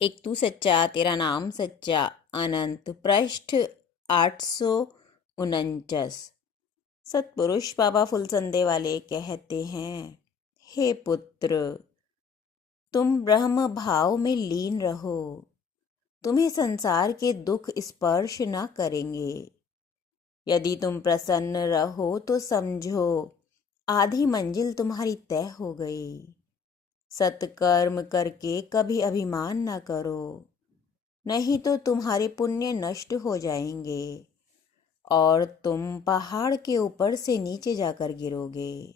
एक तू सच्चा तेरा नाम सच्चा। अनंत पृष्ठ 849। सतपुरुष बाबा फुलसंदे वाले कहते हैं, हे पुत्र, तुम ब्रह्म भाव में लीन रहो। तुम्हें संसार के दुख स्पर्श न करेंगे। यदि तुम प्रसन्न रहो तो समझो आधी मंजिल तुम्हारी तय हो गई। सत्कर्म करके कभी अभिमान न करो, नहीं तो तुम्हारे पुण्य नष्ट हो जाएंगे और तुम पहाड़ के ऊपर से नीचे जाकर गिरोगे।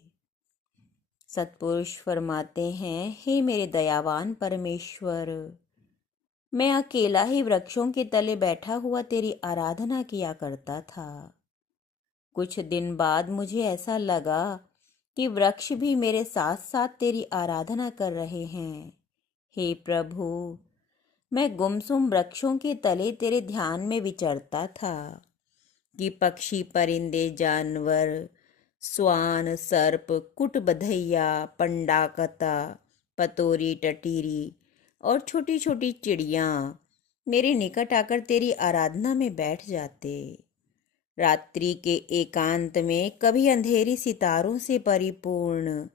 सतपुरुष फरमाते हैं, हे मेरे दयावान परमेश्वर, मैं अकेला ही वृक्षों के तले बैठा हुआ तेरी आराधना किया करता था। कुछ दिन बाद मुझे ऐसा लगा कि वृक्ष भी मेरे साथ साथ तेरी आराधना कर रहे हैं। हे प्रभु, मैं गुमसुम वृक्षों के तले तेरे ध्यान में विचरता था कि पक्षी, परिंदे, जानवर, स्वान, सर्प, कुटबधैया, पंडाकता, पतोरी, टटीरी और छोटी छोटी चिड़ियाँ मेरे निकट आकर तेरी आराधना में बैठ जाते। रात्रि के एकांत में कभी अंधेरी सितारों से परिपूर्ण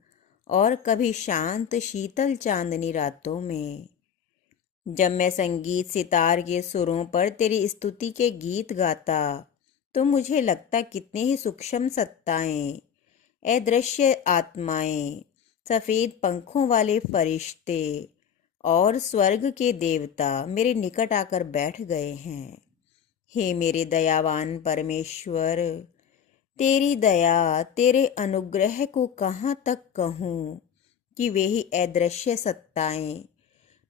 और कभी शांत शीतल चांदनी रातों में जब मैं संगीत सितार के सुरों पर तेरी स्तुति के गीत गाता, तो मुझे लगता कितने ही सूक्ष्म सत्ताएं, अदृश्य आत्माएं, सफ़ेद पंखों वाले फरिश्ते और स्वर्ग के देवता मेरे निकट आकर बैठ गए हैं। हे मेरे दयावान परमेश्वर, तेरी दया, तेरे अनुग्रह को कहाँ तक कहूँ कि वे ही अदृश्य सत्ताएं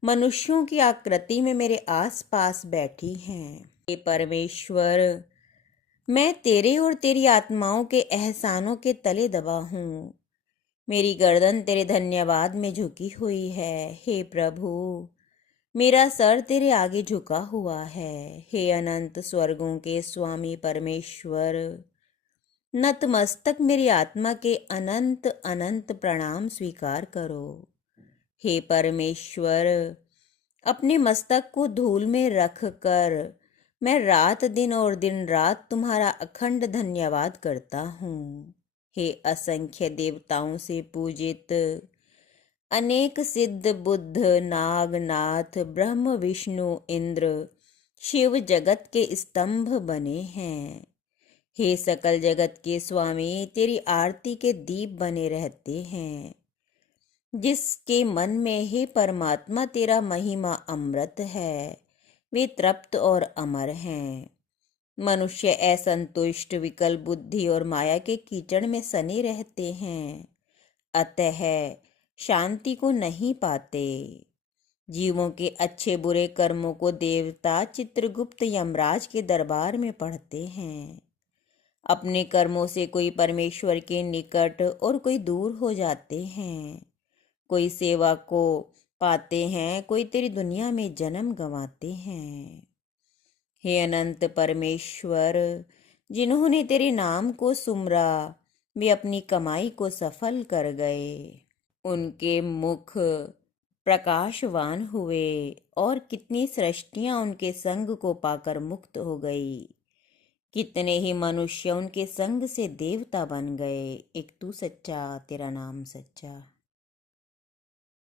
मनुष्यों की आकृति में मेरे आसपास बैठी हैं। हे परमेश्वर, मैं तेरे और तेरी आत्माओं के एहसानों के तले दबा हूँ। मेरी गर्दन तेरे धन्यवाद में झुकी हुई है। हे प्रभु, मेरा सर तेरे आगे झुका हुआ है। हे अनंत स्वर्गों के स्वामी परमेश्वर, नतमस्तक मेरी आत्मा के अनंत अनंत प्रणाम स्वीकार करो। हे परमेश्वर, अपने मस्तक को धूल में रख कर मैं रात दिन और दिन रात तुम्हारा अखंड धन्यवाद करता हूँ। हे असंख्य देवताओं से पूजित, अनेक सिद्ध, बुद्ध, नाग, नाथ, ब्रह्म, विष्णु, इंद्र, शिव जगत के स्तंभ बने हैं। हे सकल जगत के स्वामी, तेरी आरती के दीप बने रहते हैं। जिसके मन में, हे परमात्मा, तेरा महिमा अमृत है, वे तृप्त और अमर हैं। मनुष्य असंतुष्ट, विकल बुद्धि और माया के कीचड़ में सने रहते हैं, अतः शांति को नहीं पाते। जीवों के अच्छे बुरे कर्मों को देवता चित्रगुप्त यमराज के दरबार में पढ़ते हैं। अपने कर्मों से कोई परमेश्वर के निकट और कोई दूर हो जाते हैं। कोई सेवा को पाते हैं, कोई तेरी दुनिया में जन्म गंवाते हैं। हे अनंत परमेश्वर, जिन्होंने तेरे नाम को सुमरा, वे अपनी कमाई को सफल कर गए। उनके मुख प्रकाशवान हुए और कितनी सृष्टियां उनके संग को पाकर मुक्त हो गई। कितने ही मनुष्य उनके संग से देवता बन गए। एक तू सच्चा तेरा नाम सच्चा।